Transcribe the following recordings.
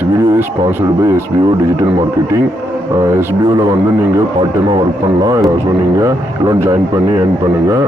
This video is sponsored by SBO digital marketing. SBOவில் வந்து நீங்கள் பார்ட் டைமாக ஒர்க் பண்ணலாம். ஸோ நீங்கள் எல்லாம் ஜாயின் பண்ணி ஏர்ன் பண்ணுங்கள்.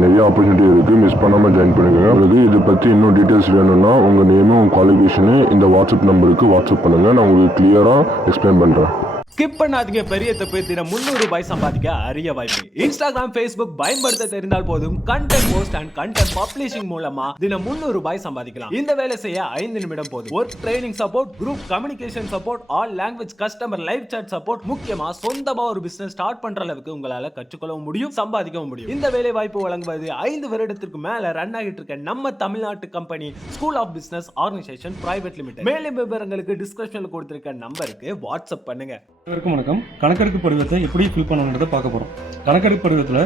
நிறைய ஆப்பர்ச்சுனிட்டி இருக்குது, மிஸ் பண்ணாமல் ஜாயின் பண்ணுங்கள். உங்களுக்கு இதை பற்றி இன்னும் டீட்டெயில்ஸ் வேணும்னா உங்கள் நேமும் உங்கள் குவாலிஃபிகேஷனு இந்த வாட்ஸ்அப் நம்பருக்கு வாட்ஸ்அப் பண்ணுங்கள். நான் உங்களுக்கு கிளியராக எக்ஸ்பிளைன் பண்ணுறேன். ஸ்கிப் பண்ணாதீங்க. பெரிய தப்பு. தினம் 300 ரூபாய் சம்பாதிக்க அரிய வாய்ப்பு. இன்ஸ்டாகிராம், Facebook பயன்படுத்த தெரிந்தால் போதும். Content post and content publishing மூலமா தினம் 300 ரூபாய் சம்பாதிக்கலாம். இந்த வேலை செய்ய 5 நிமிடம் போதும். Work training support, group communication support, all language customer live chat support, முக்கியமா சொந்தமா ஒரு பிசினஸ் ஸ்டார்ட் பண்ற அளவுக்கு உங்களால கற்றுக்கொள்ளவும் முடியும், சம்பாதிக்கவும் முடியும். இந்த வேலை வாய்ப்பு வழங்குவது 5 வருடத்திற்கு மேல ரன் ஆகிட்டு இருக்க நம்ம தமிழ்நாட்டு company school of business organisation private limited. மேலும் விவரங்களுக்கு டிஸ்கிரிப்ஷன்ல கொடுத்திருக்க நம்பருக்கு வாட்ஸ்அப் பண்ணுங்க. அனைவருக்கும் வணக்கம். கணக்கெடுப்பு படிவத்தை எப்படி ஃபில் பண்ணணுன்றதை பார்க்க போகிறோம். கணக்கெடுப்பு படிவத்தில்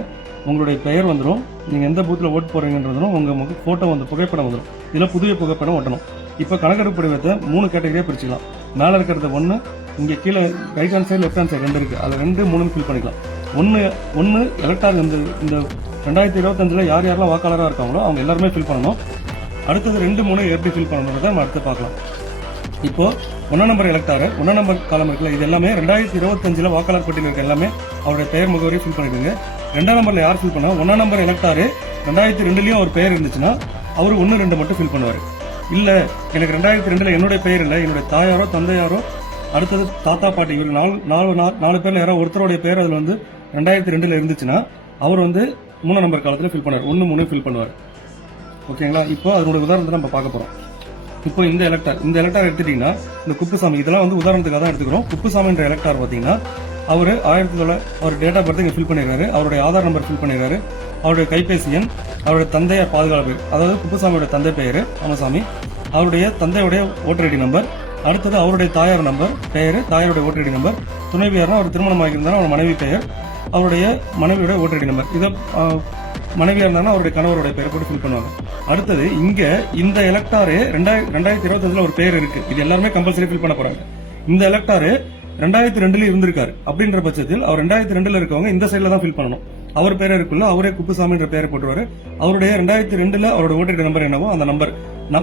உங்களுடைய பெயர் வந்துடும், நீங்கள் எந்த பூத்தில் ஓட்டு போகிறீங்கன்றதும் உங்கள் ஃபோட்டோ வந்து புகைப்படம் வந்துடும். இதில் புதிய புகைப்படம் ஒட்டணும். இப்போ கணக்கெடுப்பு படிவத்தை 3 கேட்டகரியாக பிரிச்சுக்கலாம். மேலே இருக்கிறது 1, இங்கே கீழே right hand side left hand side 2 இருக்குது. அதில் 2, 3 ஃபில் பண்ணிக்கலாம். ஒன்று எலக்டார் இந்த 2025 யார் யாரெல்லாம் வாக்காளராக இருக்காங்களோ அவங்க எல்லாருமே ஃபில் பண்ணணும். அடுத்தது 2, 3 எப்படி ஃபில் பண்ணணுன்றதை நம்ம அடுத்து பார்க்கலாம். இப்போ 1 நம்பர் எலக்டார் 1 நம்பர் காலம் இருக்குல்ல, இது எல்லாமே 2025 வாக்காளர் பட்டியல் இருக்க எல்லாமே அவருடைய பெயர் முகவரி ஃபில் பண்ணிடுங்க. 2ஆம் நம்பர்ல யார் ஃபில் பண்ணா 1 நம்பர் எலக்டார் 2002லயும் அவர் பெயர் இருந்துச்சுன்னா அவர் 1, 2 மட்டும் ஃபில் பண்ணுவார். இல்ல எனக்கு 2002ல என்னுடைய பெயர் இல்லை, என்னுடைய தாயாரோ தந்தையாரோ அடுத்தது தாத்தா பாட்டி இவர் 4 பேர்ல யாரோ ஒருத்தருடைய பெயர் அதுல வந்து 2002ல இருந்துச்சுன்னா அவர் வந்து 3 நம்பர் காலத்துல ஃபில் பண்ணுவார். 1, 3 ஃபில் பண்ணுவார். ஓகேங்களா? இப்போ அதனுடைய உதாரணத்தை நம்ம பார்க்க போறோம். இப்போ இந்த எலக்டார் எடுத்துட்டீங்கன்னா இந்த குப்புசாமி இதெல்லாம் வந்து உதாரணத்துக்காக தான் எடுத்துக்கிறோம். குப்புசாமின்ற எலக்டார் பார்த்தீங்கன்னா அவர் அவர் டேட் ஆஃப் பர்த் இங்கே ஃபில் பண்ணிடுறாரு, அவருடைய ஆதார் நம்பர் ஃபில் பண்ணிடுறாரு, அவருடைய கைபேசி எண், அவருடைய தந்தையார் பாதுகாப்பு, அதாவது குப்புசாமியோட தந்தை பெயர் ராமசாமி, அவருடைய தந்தையுடைய ஓட்டர் ஐடி நம்பர், அடுத்தது அவருடைய தாயார் நம்பர் பெயர், தாயாருடைய ஓட்டர் ஐடி நம்பர், துணைவியார்னா அவர் திருமணம் ஆகியிருந்தாலும் அவர் மனைவி பெயர், அவருடைய மனைவியோட ஓட்டர் ஐடி நம்பர், இதை மனைவியா இருந்தாலும் அவருடைய கணவருடைய பெயரை போட்டு ஃபில் பண்ணுவாங்க. அடுத்தது இங்க இந்த எலக்டாரு 2025 ஒரு பெயர் இருக்கு, இது எல்லாருமே கம்பல்சரி ஃபில் பண்ண போறாங்க. இந்த எலக்டாரு 2002ல இருந்திருக்காரு அப்படின்ற பட்சத்தில் அவர் 2002ல இருக்கவங்க இந்த சைட்ல தான் ஃபில் பண்ணணும். அவர் பேர் இருக்குல்ல, அவரே குப்புசாமின்ற பெயரை போட்டுருவாரு. அவருடைய 2002ல அவரோட ஓட்டர் நம்பர் என்னவோ அந்த நம்பர்.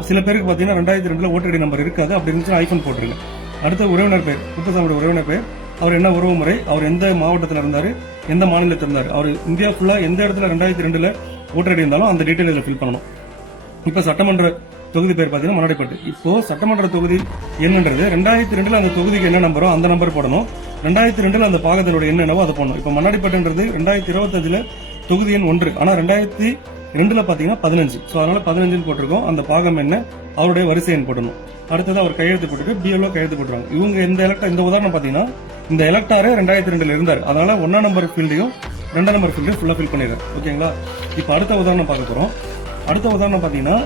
சில பேருக்கு பாத்தீங்கன்னா 2002ல ஓட்டர் நம்பர் இருக்காது, அப்படி இருந்துச்சுன்னா ஐபோன் போட்டுருங்க. அடுத்த உறவினர் பெயர், குப்புசாமியோட உறவினர் பெயர், அவர் என்ன உறவு முறை, அவர் எந்த மாவட்டத்தில் இருந்தாரு, எந்த மாநிலத்தில் இருந்தாரு, அவர் இந்தியா ஃபுல்லா எந்த இடத்துல 2002ல ஓட்டர் ஐடி இருந்தாலும் அந்த டீட்டெயில் இதில் ஃபில் பண்ணணும். இப்ப சட்டமன்ற தொகுதி பேர் பார்த்தீங்கன்னா மண்ணாடிப்பட்டு. இப்போ சட்டமன்ற தொகுதி என்னன்றது 2002ல அந்த தொகுதிக்கு என்ன நம்பரோ அந்த நம்பர் போடணும். 2002ல அந்த பாகத்தினுடைய என்னவோ அதை போடணும். இப்போ மண்ணாடிப்பட்டுன்றது 2025 தொகுதி எண் 1, ஆனா 2002ல பாத்தீங்கன்னா 15. ஸோ அதனால 15 போட்டிருக்கோம். அந்த பாகம் என்ன, அவருடைய வரிசை எண் போடணும். அடுத்தது அவர் கையெழுத்து போட்டுட்டு BLO கையெழுத்து போட்டுருவாங்க. இவங்க இந்த உதாரணம் பாத்தீங்கன்னா இந்த எலக்டாரு 2002ல இருந்தார், அதனால 1ஆம் நம்பர் ஃபீல்டையும் 2ஆம் நம்பர் ஃபீல்டையும் ஃபுல்லா ஃபில் பண்ணிடுறாரு. ஓகேங்களா? இப்போ அடுத்த உதாரணம் பார்க்க போறோம். அடுத்த உதாரணம் பாத்தீங்கன்னா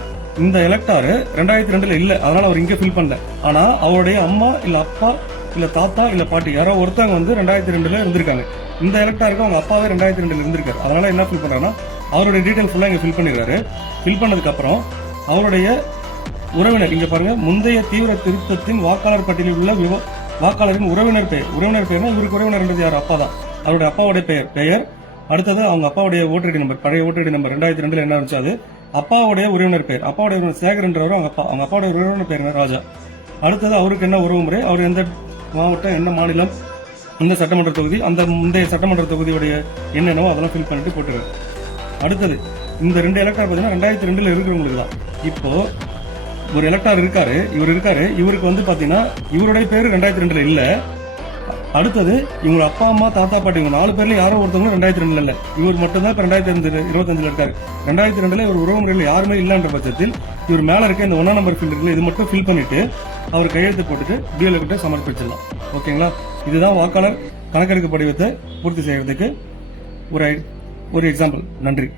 இந்த எலக்டாரு 2002ல இல்ல, அதனால அவர் இங்க ஃபில் பண்ணல. ஆனா அவருடைய அம்மா இல்ல அப்பா இல்ல தாத்தா இல்ல பாட்டி யாரோ ஒருத்தவங்க வந்து 2002ல இருந்திருக்காங்க. இந்த எலக்டாருக்கு அவங்க அப்பாவே 2002ல இருந்திருக்காரு, அதனால என்ன ஃபில் பண்றாங்கன்னா அவருடைய டீடைல் ஃபுல்லா இங்க ஃபில் பண்ணிடுறாரு. ஃபில் பண்ணதுக்கு அப்புறம் அவருடைய உறவினர் இங்க பாருங்க, முந்தைய தீவிர திருத்தத்தின் வாக்காளர் பட்டியலில் உள்ள வாக்காளரின் உறவினர் பெயர்னா இவருக்கு உறவினர் யார், அப்பா தான். அவருடைய அப்பாவுடைய பெயர், அடுத்தது அவங்க அப்பாவுடைய ஓட்டர் ஐடி நம்பர், பழைய ஓட்டர் ஐடி நம்பர் 2002ல என்ன இருந்துச்சு அது, அப்பாவுடைய உறவினர் பெயர், அப்பாவுடைய உறவினர் சேகர்ன்றவர் அவங்க அப்பாவுடைய உறவினர் பெயர் ராஜா. அடுத்தது அவருக்கு என்ன உறவு முறை, அவர் எந்த மாவட்டம் என்ன மாநிலம், இந்த சட்டமன்ற தொகுதி, அந்த முந்தைய சட்டமன்ற தொகுதியுடைய என்னென்னவோ அதெல்லாம் ஃபில் பண்ணிட்டு போட்டுருக்காரு. அடுத்தது இந்த 2 எலக்டார் பார்த்தீங்கன்னா 2002ல இருக்கிறவங்களுக்கு தான். இப்போ ஒரு எலக்டார் இவருக்கு வந்து பாத்தீங்கன்னா இவருடைய பேரு 2002ல இல்ல. அடுத்தது இவங்க அப்பா அம்மா தாத்தா பாட்டி இவங்க 4 பேர்ல யாரோ ஒருத்தவங்க 2002ல இல்ல, இவர் மட்டும் தான் 2025 இருக்காரு. 2002ல இவர் உறவு முறையில் யாருமே இல்லன்ற பட்சத்தில் இவர் மேல இருக்க இந்த 1ஆம் நம்பர் ஃபீல்ட் இருக்குல்ல, இது மட்டும் ஃபில் பண்ணிட்டு அவர் கையெழுத்து போட்டுட்டு BLO கிட்ட சமர்ப்பிச்சிடலாம். ஓகேங்களா? இதுதான் வாக்காளர் கணக்கெடுப்பு படிவத்தை பூர்த்தி செய்யறதுக்கு ஒரு எக்ஸாம்பிள். நன்றி.